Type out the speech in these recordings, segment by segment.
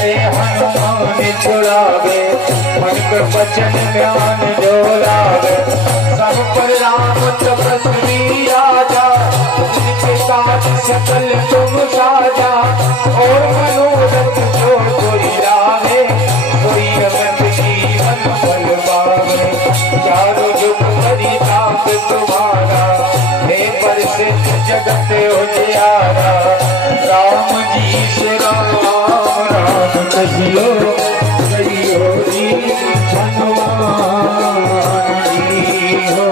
हनुमान छुड़ावे, मन के वचन ध्यान जो लावे। सब पर राम तपस्वी राजा, जिनके साथ सकल तुम साजा। और मनोरथ जो कोई लावे, कोई अमृत जीवन फल पावे। चारों युग परिताप तुम्हारा, हे प्रसिद्ध जगत उजियारा। राम जी से राम राम कहियो, कहियो जी हनुमान जी हो।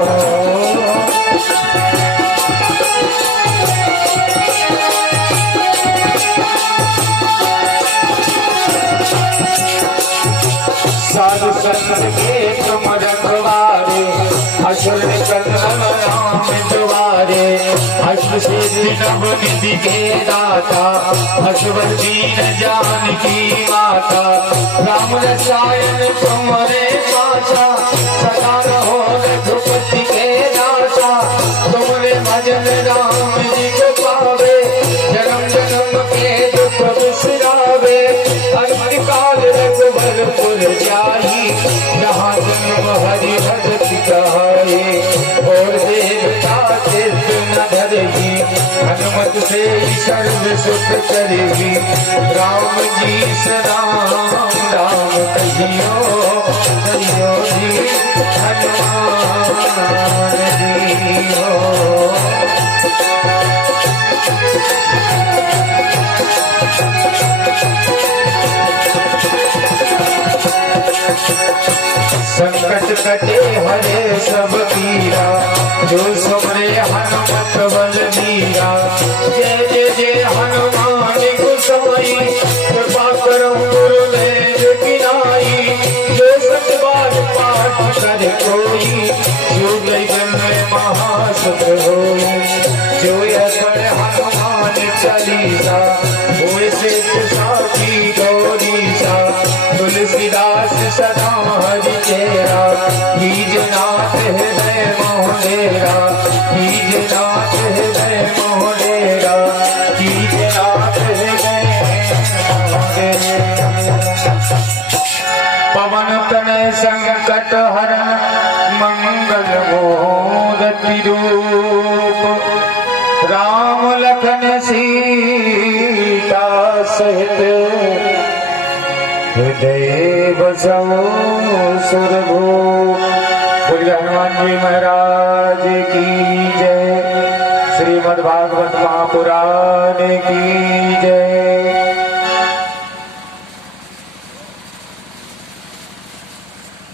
साधु संत के तुम रखवारे, असुर कंदन राम दुआरे। अष्ट सिद्धि नव निधि के दाता, असवर दीन जानकी माता। राम रसायन तुम्हारे पासा, सदा रहो रघुपति के दासा। तुमरे भजन राम जी को पावे, जन्म जन्म के दुख बिसरावे। अंत काल रघुबरपुर जाई, जहाँ जन्म हरि भगति कहाए। और देवता चित्त न धरेगी, हनुमत से सर्व सुख करेगी। राम जी से राम राम कहियो, कहियो जी हनुमान जी हो। संकट कटे हरे सब पीरा, जो सुमरे हनुमत बलबीरा। जय जय जय हनुमान गोसाई, कृपा करो गुरुदेव की नाई। जो सतबार पाठ करे कोई, जो जन्म में महासुख होई। जो यह पढ़े हनुमान चालीसा, होए सिद्ध साखी गौरीसा। तुलसीदास सदा हरि चेरा, कीजनाथ हृदय मोहेरा। कीजनाथ हृदय मोहेरा, कीजनाथ हृदय मोहेरा। पवन तनय संकट हरण, मंगल मूर्ति रूप। राम लखन सीता सहित, हृदय बसो सुरभूप। बोलिए हनुमान जी महाराज की जय। श्रीमद् भागवत महापुराण की जय।